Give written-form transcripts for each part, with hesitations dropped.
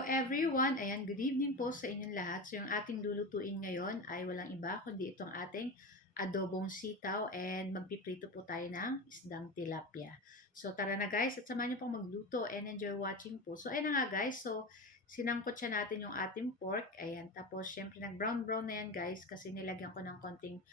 Hello everyone! Ayan, good evening po sa inyong lahat. So yung ating lulutuin ngayon ay walang iba kundi itong ating adobong sitaw and magpiprito po tayo ng isdang tilapia. So tara na guys at samahan niyo pong magluto and enjoy watching po. So ayan na nga guys, so sinangkot siya natin yung ating pork. Ayan, tapos syempre nag-brown na yan guys kasi nilagyan ko ng konting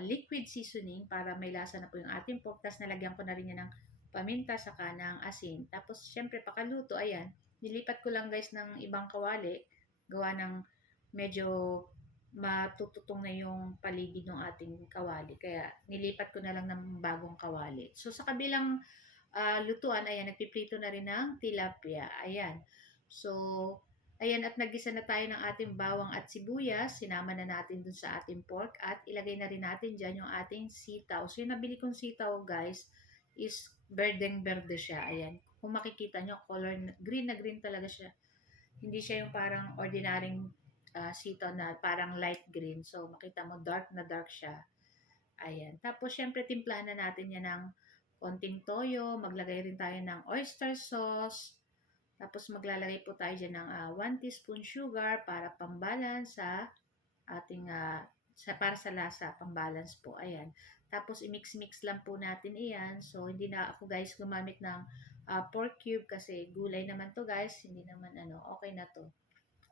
liquid seasoning para may lasa na po yung ating pork. Tapos nalagyan ko na rin yan ng paminta saka ng asin. Tapos syempre pakaluto, ayan nilipat ko lang guys ng ibang kawali, gawa ng medyo matututong na yung paligid ng ating kawali. Kaya nilipat ko na lang ng bagong kawali. So sa kabilang lutuan, ayan, nagpiprito na rin ng tilapia. Ayan. So, ayan, at nagisa na tayo ng ating bawang at sibuyas. Sinama na natin dun sa ating pork at ilagay na rin natin dyan yung ating sitaw. So, yung nabili kong sitaw, guys, is berdeng-berde siya. Ayan. Kung makikita nyo, color green na green talaga siya. Hindi siya yung parang ordinaryong sitaw na parang light green. So, makita mo, dark na dark siya. Ayan. Tapos, syempre, timplahan na natin yan ng konting toyo. Maglagay rin tayo ng oyster sauce. Tapos, maglalagay po tayo dyan ng 1 teaspoon sugar para pambalance sa ating para sa lasa, pambalance po. Ayan. Tapos, i-mix-mix lang po natin iyan. So, hindi na ako guys gumamit ng pork cube kasi gulay naman to guys. Hindi naman okay na to.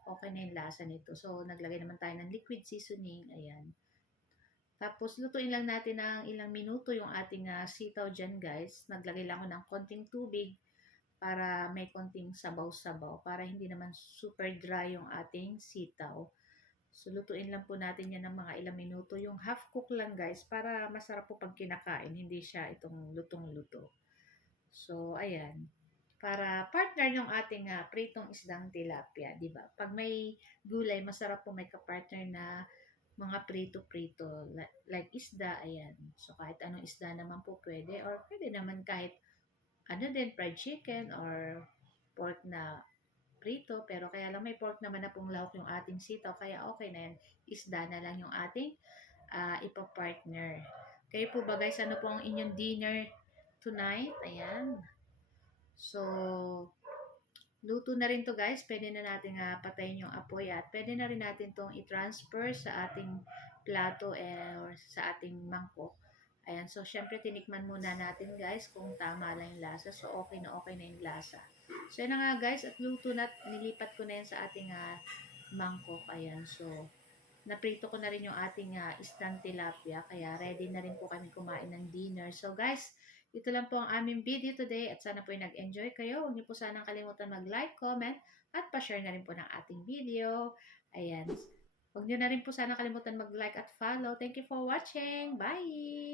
Okay na yung lasa nito. So, naglagay naman tayo ng liquid seasoning. Ayan. Tapos, lutuin lang natin ng ilang minuto yung ating sitaw dyan guys. Naglagay lang ako ng konting tubig para may konting sabaw-sabaw. Para hindi naman super dry yung ating sitaw. So, lutuin lang po natin yan ng mga ilang minuto. Yung half cook lang guys, para masarap po pag kinakain. Hindi siya itong lutong-luto. So, ayan. Para partner yung ating pritong isdang tilapia, di ba? Pag may gulay, masarap po may kapartner na mga prito-prito. Like isda, ayan. So, kahit anong isda naman po pwede. Or pwede naman kahit fried chicken or pork na prito, pero kaya lang may pork naman na pong lahok yung ating sitaw, kaya okay na yan. Isda na lang yung ating ipapartner. Kayo po ba guys, ano po ang inyong dinner tonight? Ayan. So, luto na rin to guys. Pwede na natin patayin yung apoy at pwede na rin natin tong i-transfer sa ating plato or sa ating mangkok. Ayan, so syempre tinikman muna natin guys kung tama lang yung lasa. So okay na yung lasa. So yun na nga guys, at luto na, nilipat ko na yan sa ating mangkok. Ayan, so naprito ko na rin yung ating isdang tilapia. Kaya ready na rin po kami kumain ng dinner. So guys, ito lang po ang aming video today at sana po ay nag-enjoy kayo. Huwag niyo po sanang kalimutan mag-like, comment at pa-share na rin po ng ating video. Ayan. Huwag niyo na rin po sana kalimutan mag-like at follow. Thank you for watching. Bye!